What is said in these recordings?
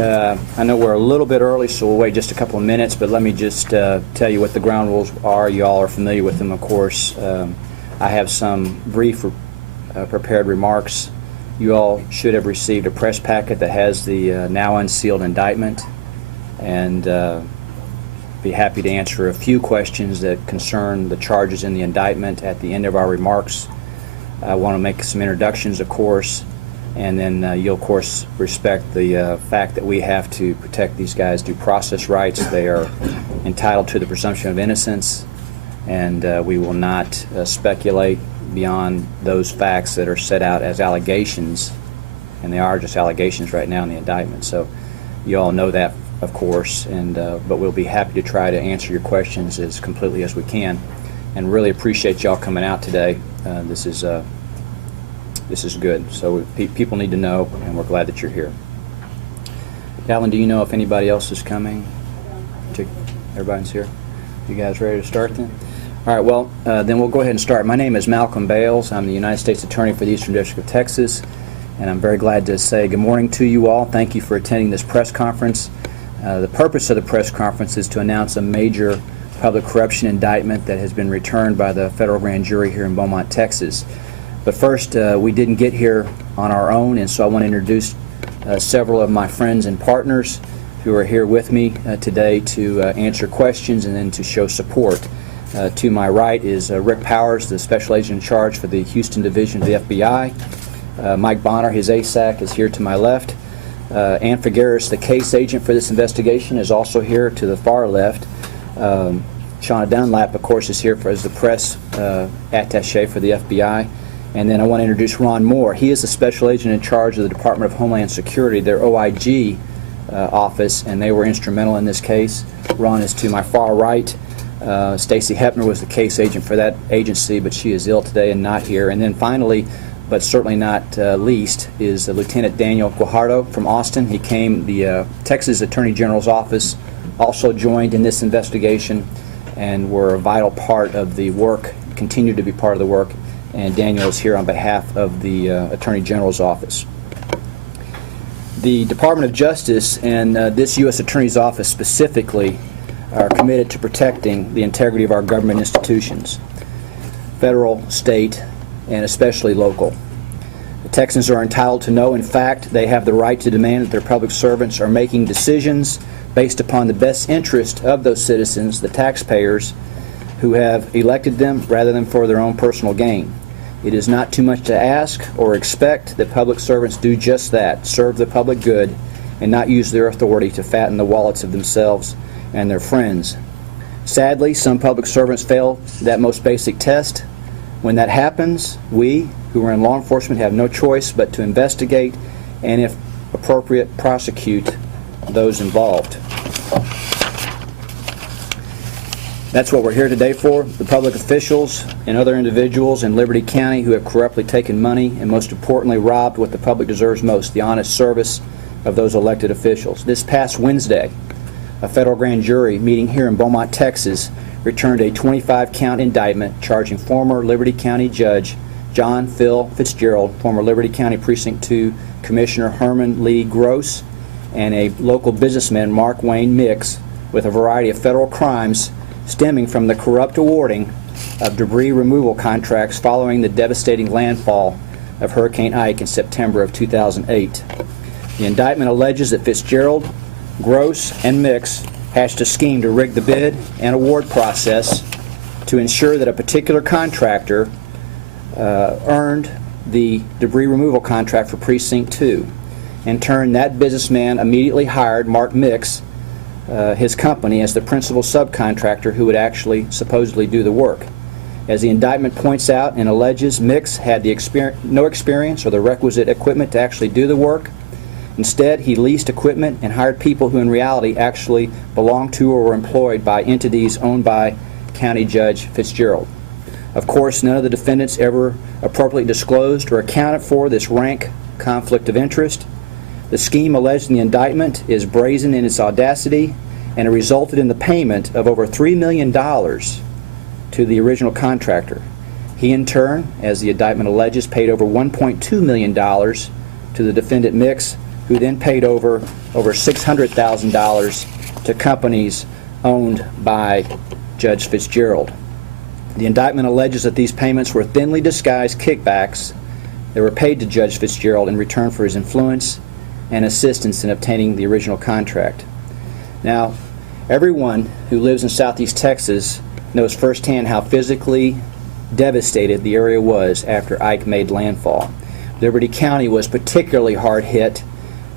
I know we're a little bit early, so we'll wait just a couple of minutes, but let me just tell you what the ground rules are. You all are familiar with them, of course. I have some brief prepared remarks. You all should have received a press packet that has the now unsealed indictment, and be happy to answer a few questions that concern the charges in the indictment at the end of our remarks. I want to make some introductions, of course, and then you'll, of course, respect the fact that we have to protect these guys' due process rights. They are entitled to the presumption of innocence, and we will not speculate beyond those facts that are set out as allegations, and they are just allegations right now in the indictment. So you all know that, of course, and but we'll be happy to try to answer your questions as completely as we can, and really appreciate y'all coming out today. This is good. So people need to know, and we're glad that you're here. Alan, do you know if anybody else is coming? Everybody's here? You guys ready to start then? All right, well, then we'll go ahead and start. My name is Malcolm Bales. I'm the United States Attorney for the Eastern District of Texas, and I'm very glad to say good morning to you all. Thank you for attending this press conference. The purpose of the press conference is to announce a major public corruption indictment that has been returned by the federal grand jury here in Beaumont, Texas. But first, we didn't get here on our own, and so I want to introduce several of my friends and partners who are here with me today to answer questions and then to show support. To my right is Rick Powers, the Special Agent in charge for the Houston Division of the FBI. Mike Bonner, his ASAC, is here to my left. Ann Figueres, the case agent for this investigation, is also here to the far left. Shauna Dunlap, of course, is here as the press attaché for the FBI. And then I want to introduce Ron Moore. He is the Special Agent in charge of the Department of Homeland Security, their OIG office, and they were instrumental in this case. Ron is to my far right. Stacy Hepner was the case agent for that agency, but she is ill today and not here. And then finally, but certainly not least, is Lieutenant Daniel Guajardo from Austin. He came, the Texas Attorney General's office also joined in this investigation and were a vital part of the work, continue to be part of the work, and Daniel is here on behalf of the Attorney General's office. The Department of Justice and this U.S. Attorney's office specifically are committed to protecting the integrity of our government institutions, federal, state, and especially local. The Texans are entitled to know, in fact, they have the right to demand that their public servants are making decisions based upon the best interest of those citizens, the taxpayers, who have elected them rather than for their own personal gain. It is not too much to ask or expect that public servants do just that, serve the public good, and not use their authority to fatten the wallets of themselves and their friends. Sadly, some public servants fail that most basic test. When that happens, we, who are in law enforcement, have no choice but to investigate and, if appropriate, prosecute those involved. That's what we're here today for. The public officials and other individuals in Liberty County who have corruptly taken money and, most importantly, robbed what the public deserves most, the honest service of those elected officials. This past Wednesday, a federal grand jury meeting here in Beaumont, Texas, returned a 25-count indictment charging former Liberty County Judge John Phil Fitzgerald, former Liberty County Precinct 2 Commissioner Herman Lee Gross, and a local businessman, Mark Wayne Mix, with a variety of federal crimes stemming from the corrupt awarding of debris removal contracts following the devastating landfall of Hurricane Ike in September of 2008. The indictment alleges that Fitzgerald, Gross, and Mix hatched a scheme to rig the bid and award process to ensure that a particular contractor earned the debris removal contract for Precinct 2. In turn, that businessman immediately hired Mark Mix, his company, as the principal subcontractor who would actually supposedly do the work. As the indictment points out and alleges, Mix had no experience or the requisite equipment to actually do the work. Instead, he leased equipment and hired people who in reality actually belonged to or were employed by entities owned by County Judge Fitzgerald. Of course, none of the defendants ever appropriately disclosed or accounted for this rank conflict of interest. The scheme alleged in the indictment is brazen in its audacity, and it resulted in the payment of over $3 million to the original contractor. He, in turn, as the indictment alleges, paid over $1.2 million to the defendant Mix who then paid over $600,000 to companies owned by Judge Fitzgerald. The indictment alleges that these payments were thinly disguised kickbacks that were paid to Judge Fitzgerald in return for his influence and assistance in obtaining the original contract. Now, everyone who lives in Southeast Texas knows firsthand how physically devastated the area was after Ike made landfall. Liberty County was particularly hard hit.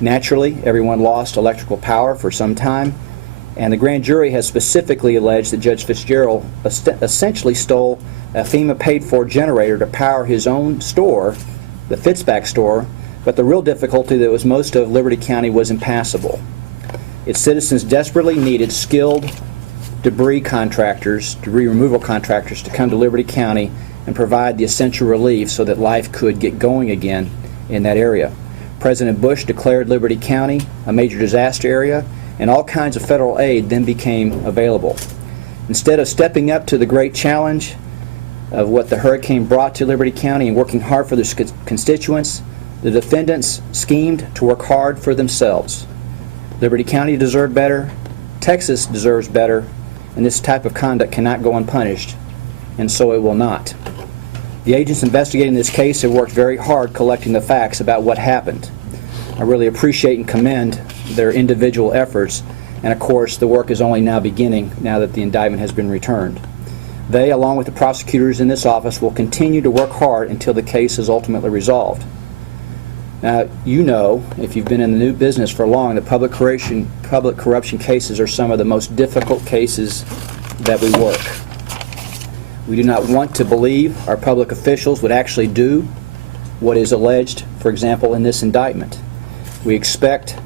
Naturally, everyone lost electrical power for some time, and the grand jury has specifically alleged that Judge Fitzgerald essentially stole a FEMA paid-for generator to power his own store, the Fitzback store, but the real difficulty that was most of Liberty County was impassable. Its citizens desperately needed skilled debris removal contractors to come to Liberty County and provide the essential relief so that life could get going again in that area. President Bush declared Liberty County a major disaster area, and all kinds of federal aid then became available. Instead of stepping up to the great challenge of what the hurricane brought to Liberty County and working hard for their constituents, the defendants schemed to work hard for themselves. Liberty County deserved better, Texas deserves better, and this type of conduct cannot go unpunished, and so it will not. The agents investigating this case have worked very hard collecting the facts about what happened. I really appreciate and commend their individual efforts, and of course the work is only now beginning now that the indictment has been returned. They, along with the prosecutors in this office, will continue to work hard until the case is ultimately resolved. Now, you know, if you've been in the new business for long, that public corruption cases are some of the most difficult cases that we work. We do not want to believe our public officials would actually do what is alleged, for example, in this indictment. We expect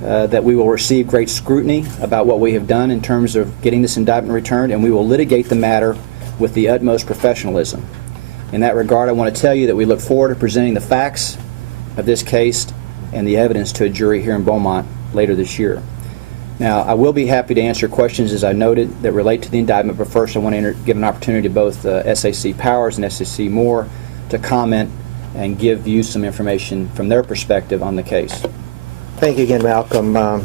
that we will receive great scrutiny about what we have done in terms of getting this indictment returned, and we will litigate the matter with the utmost professionalism. In that regard, I want to tell you that we look forward to presenting the facts of this case and the evidence to a jury here in Beaumont later this year. Now, I will be happy to answer questions, as I noted, that relate to the indictment, but first I want to give an opportunity to both SAC Powers and SAC Moore to comment and give you some information from their perspective on the case. Thank you again, Malcolm. I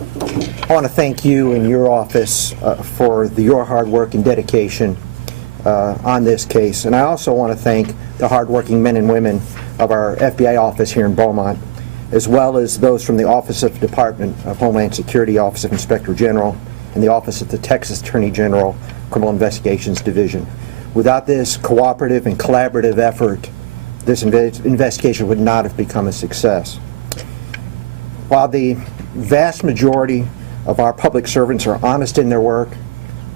want to thank you and your office for your hard work and dedication on this case. And I also want to thank the hardworking men and women of our FBI office here in Beaumont, as well as those from the Office of the Department of Homeland Security, Office of Inspector General, and the Office of the Texas Attorney General Criminal Investigations Division. Without this cooperative and collaborative effort, this investigation would not have become a success. While the vast majority of our public servants are honest in their work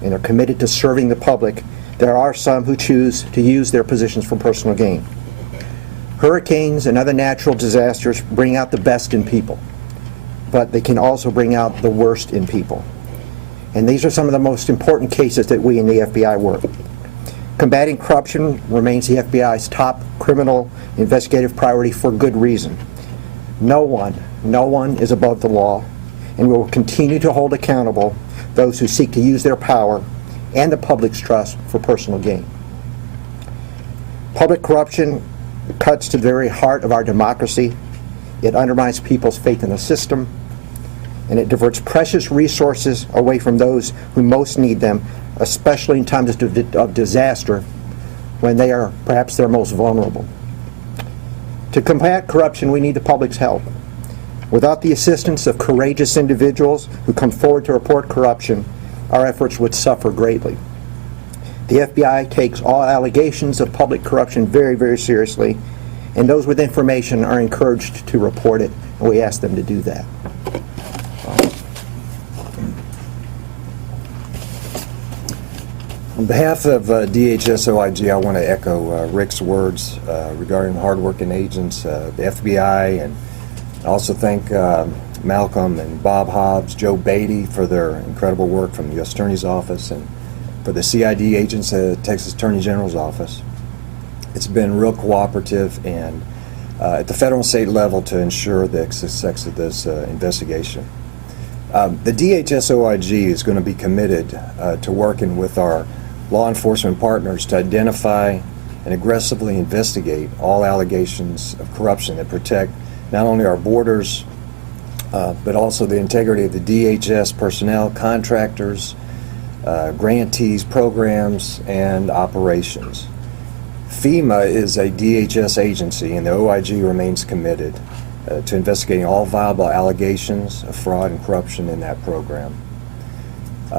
and are committed to serving the public, there are some who choose to use their positions for personal gain. Hurricanes and other natural disasters bring out the best in people, but they can also bring out the worst in people. And these are some of the most important cases that we in the FBI work. Combating corruption remains the FBI's top criminal investigative priority for good reason. No one is above the law, and we will continue to hold accountable those who seek to use their power and the public's trust for personal gain. Public corruption cuts to the very heart of our democracy. It undermines people's faith in the system, and it diverts precious resources away from those who most need them, especially in times of disaster when they are perhaps their most vulnerable. To combat corruption, we need the public's help. Without the assistance of courageous individuals who come forward to report corruption, our efforts would suffer greatly. The FBI takes all allegations of public corruption very, very seriously, and those with information are encouraged to report it, and we ask them to do that. On behalf of DHS-OIG, I want to echo Rick's words regarding the hardworking agents, the FBI, and I also thank Malcolm and Bob Hobbs, Joe Beatty for their incredible work from the U.S. Attorney's Office, and for the CID agents at the Texas Attorney General's Office. It's been real cooperative and at the federal and state level to ensure the success of this investigation. The DHS-OIG is going to be committed to working with our law enforcement partners to identify and aggressively investigate all allegations of corruption that protect not only our borders but also the integrity of the DHS personnel, contractors, grantees, programs, and operations. FEMA is a DHS agency, and the OIG remains committed to investigating all viable allegations of fraud and corruption in that program.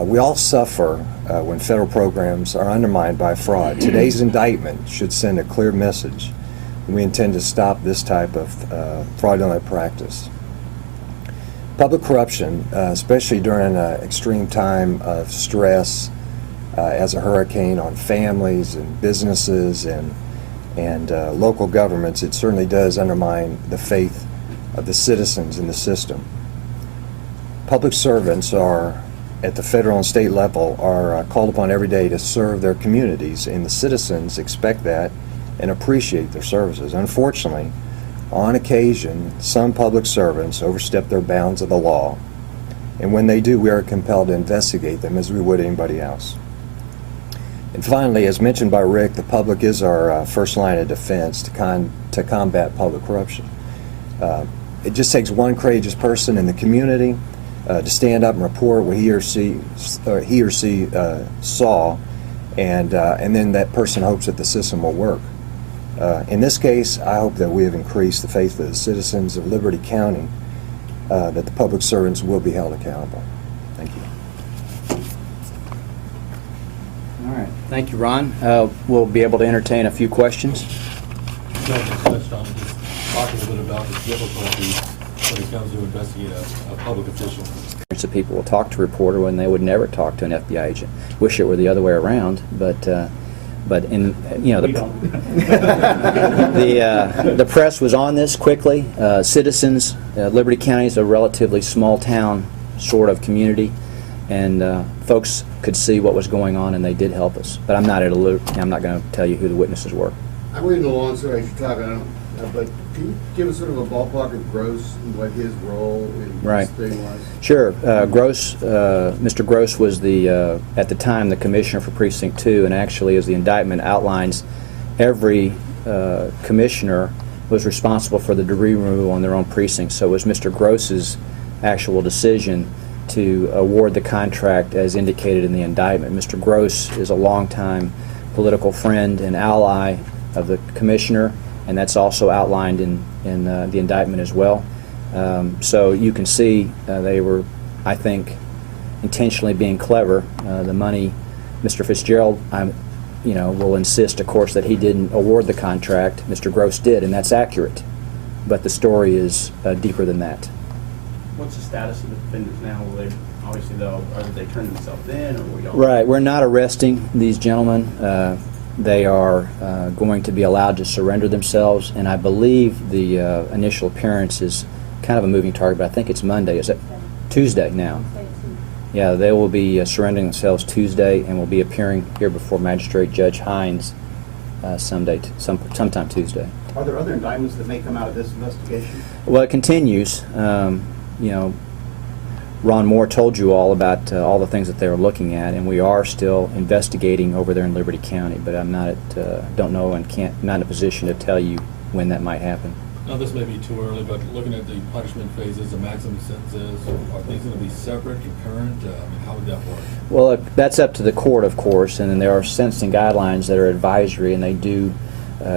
We all suffer when federal programs are undermined by fraud. Today's indictment should send a clear message. We intend to stop this type of fraudulent practice. Public corruption, especially during an extreme time of stress as a hurricane on families and businesses and local governments, it certainly does undermine the faith of the citizens in the system. Public servants are, at the federal and state level, are called upon every day to serve their communities, and the citizens expect that and appreciate their services. Unfortunately, on occasion, some public servants overstep their bounds of the law, and when they do, we are compelled to investigate them as we would anybody else. And finally, as mentioned by Rick, the public is our first line of defense to combat public corruption. It just takes one courageous person in the community to stand up and report what he or she saw, and then that person hopes that the system will work. In this case, I hope that we have increased the faith of the citizens of Liberty County, that the public servants will be held accountable. Thank you. All right. Thank you, Ron. We'll be able to entertain a few questions. You guys just touched on just talking a little bit about the difficulty when it comes to investigate a public official. So people will talk to a reporter when they would never talk to an FBI agent. Wish it were the other way around, but in the press was on this quickly. Citizens, Liberty County is a relatively small town sort of community, and folks could see what was going on, and they did help us. But I'm not at a loop. I'm not going to tell you who the witnesses were. I'm reading along, so as you're talking, but can you give us sort of a ballpark of Gross and what his role in Right. this thing was? Sure. Mr. Gross was at the time, the commissioner for Precinct 2, and actually, as the indictment outlines, every commissioner was responsible for the debris removal on their own precinct. So it was Mr. Gross's actual decision to award the contract as indicated in the indictment. Mr. Gross is a longtime political friend and ally of the commissioner, and that's also outlined in the indictment as well. So you can see they were, I think, intentionally being clever. The money, Mr. Fitzgerald, will insist, of course, that he didn't award the contract. Mr. Gross did, and that's accurate. But the story is deeper than that. What's the status of the defendants now? Will they, obviously, though, are they turning themselves in, or we don't? Right. We're not arresting these gentlemen. They are going to be allowed to surrender themselves, and I believe the initial appearance is kind of a moving target, but I think it's Monday. Is it Tuesday now? Yeah, they will be surrendering themselves Tuesday, and will be appearing here before Magistrate Judge Hines sometime Tuesday. Are there other indictments that may come out of this investigation? Well, it continues. Ron Moore told you all about all the things that they were looking at, and we are still investigating over there in Liberty County. But I'm not don't know and not in a position to tell you when that might happen. Now, this may be too early, but looking at the punishment phases, the maximum sentences, are these going to be separate, concurrent? How would that work? Well, that's up to the court, of course, and then there are sentencing guidelines that are advisory, and they do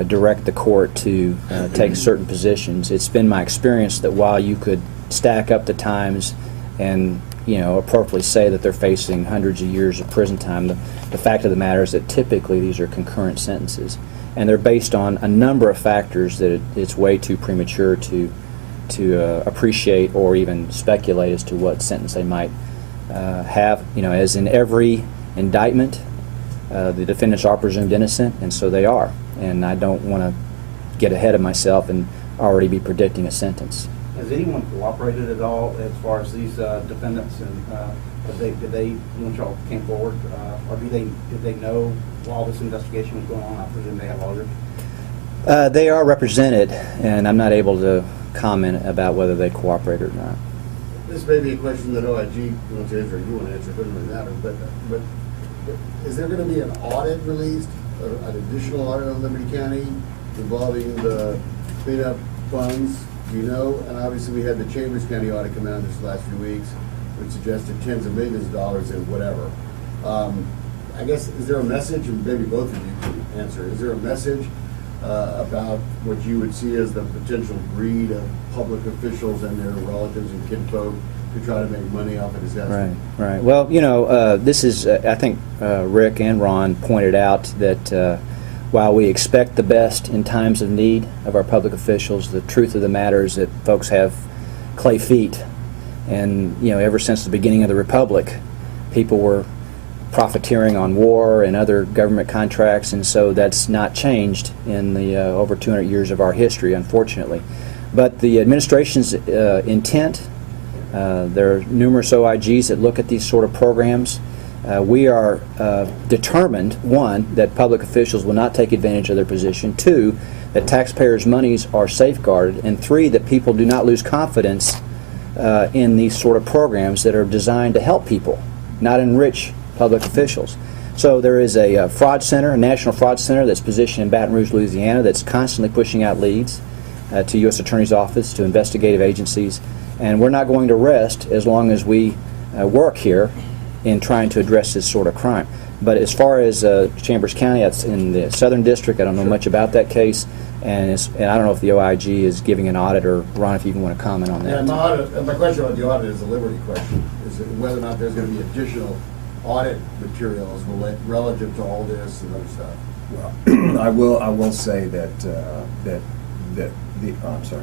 direct the court to take certain positions. It's been my experience that while you could stack up the times and appropriately say that they're facing hundreds of years of prison time, the fact of the matter is that typically these are concurrent sentences, and they're based on a number of factors that it's way too premature to appreciate or even speculate as to what sentence they might have. As in every indictment, the defendants are presumed innocent, and so they are, and I don't want to get ahead of myself and already be predicting a sentence. Has anyone cooperated at all as far as these defendants, and did they, when y'all came forward, or did they know while this investigation was going on? I presume they have lawyers. They are represented, and I'm not able to comment about whether they cooperated or not. This may be a question that OIG wants to answer, or you want to answer, it doesn't really matter, but is there going to be an audit released, an additional audit on Liberty County involving the cleanup funds Do you know, and obviously we had the Chambers County audit come out this last few weeks, which suggested tens of millions of dollars in whatever. I guess, is there a message, and maybe both of you can answer, is there a message about what you would see as the potential greed of public officials and their relatives and kinfolk to try to make money off of disaster? Right. Well, you know, this is, I think Rick and Ron pointed out that while we expect the best in times of need of our public officials, the truth of the matter is that folks have clay feet. And, you know, ever since the beginning of the Republic, people were profiteering on war and other government contracts, and so that's not changed in the over 200 years of our history, unfortunately. But the administration's intent, there are numerous OIGs that look at these sort of programs. We are determined, one, that public officials will not take advantage of their position, two, that taxpayers' monies are safeguarded, and three, that people do not lose confidence in these sort of programs that are designed to help people, not enrich public officials. So there is a fraud center, a national fraud center that's positioned in Baton Rouge, Louisiana, that's constantly pushing out leads to U.S. Attorney's Office, to investigative agencies, and we're not going to rest as long as we work here in trying to address this sort of crime. But as far as Chambers County, that's in the Southern District. I don't know much about that case, and I don't know if the OIG is giving an audit, or Ron, if you even want to comment on that. Yeah, my question about the audit is a liberty question, is whether or not there's going to be additional audit materials relative to all this and other stuff. Well, I will say that I'm sorry.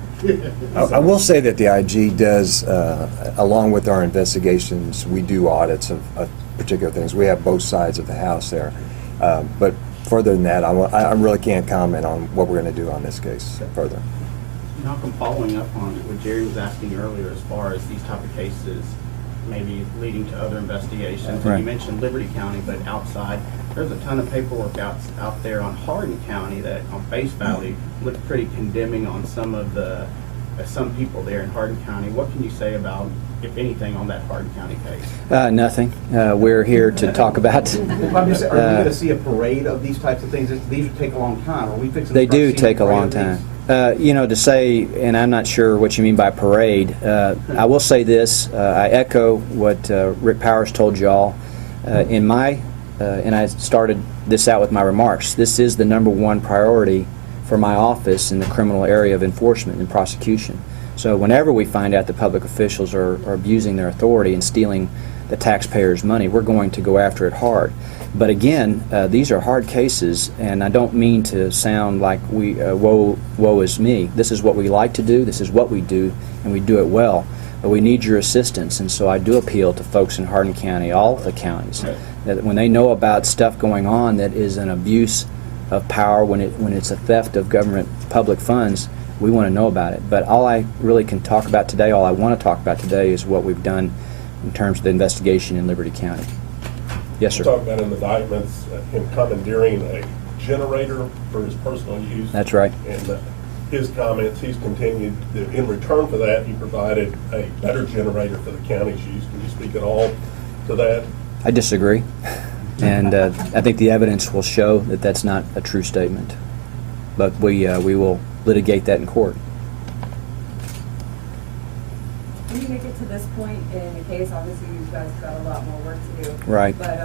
I will say that the IG does, along with our investigations, we do audits of particular things. We have both sides of the house there. But further than that, I really can't comment on what we're going to do on this case further. Malcolm, following up on what Jerry was asking earlier, as far as these type of cases maybe leading to other investigations, Right. and you mentioned Liberty County, but outside, there's a ton of paperwork out there on Hardin County that, on face value, look pretty condemning on some people there in Hardin County. What can you say about, if anything, on that Hardin County case? Nothing. We're here to talk about. Are we going to see a parade of these types of things? These would take a long time. Are we fixing? They to start do seeing take a parade long of time. these? You know, to say, and I'm not sure what you mean by parade, I will say this, I echo what Rick Powers told you all. And I started this out with my remarks, this is the #1 priority for my office in the criminal area of enforcement and prosecution. So whenever we find out that public officials are abusing their authority and stealing the taxpayers' money, we're going to go after it hard. But again, these are hard cases, and I don't mean to sound like woe is me. This is what we like to do, this is what we do, and we do it well. But we need your assistance, and so I do appeal to folks in Hardin County, all the counties, that when they know about stuff going on that is an abuse of power, when it's a theft of government public funds, we want to know about it. But all I really can talk about today, all I want to talk about today, is what we've done in terms of the investigation in Liberty County. Yes, sir. You talk about in the indictments him commandeering a generator for his personal use. That's right. And his comments, he's continued that in return for that, he provided a better generator for the county's use. Can you speak at all to that? I disagree, and I think the evidence will show that that's not a true statement. But we will litigate that in court. When you make it to this point in the case, obviously you guys got a lot more work to do. Right. But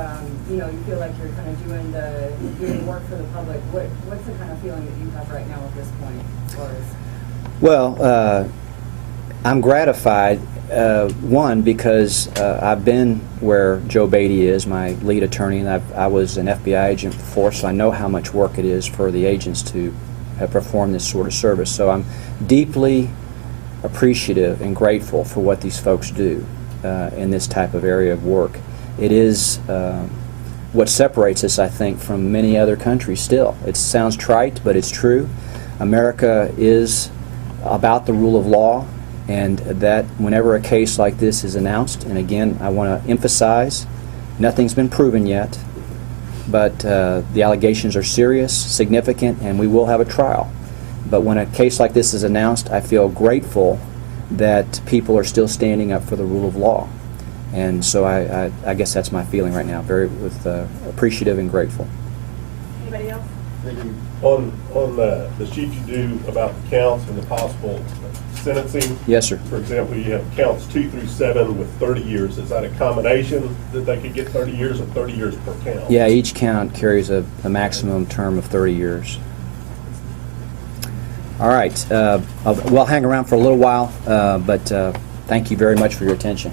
you know, you feel like you're kind of doing work for the public. What's the kind of feeling that you have right now at this point? Well, I'm gratified. One, because I've been where Joe Beatty is, my lead attorney, and I was an FBI agent before, so I know how much work it is for the agents to perform this sort of service. So I'm deeply appreciative and grateful for what these folks do in this type of area of work. It is what separates us, I think, from many other countries still. It sounds trite, but it's true. America is about the rule of law, and that whenever a case like this is announced, and again, I want to emphasize, nothing's been proven yet, but the allegations are serious, significant, and we will have a trial. But when a case like this is announced, I feel grateful that people are still standing up for the rule of law. And so I guess that's my feeling right now, very appreciative and grateful. Anybody else? Thank you. On the sheet you do about the counts and the possible sentencing, Yes, sir. for example, you have counts 2 through 7 with 30 years. Is that a combination that they could get 30 years or 30 years per count? Yeah, each count carries a maximum term of 30 years. All right. We'll hang around for a little while, but thank you very much for your attention.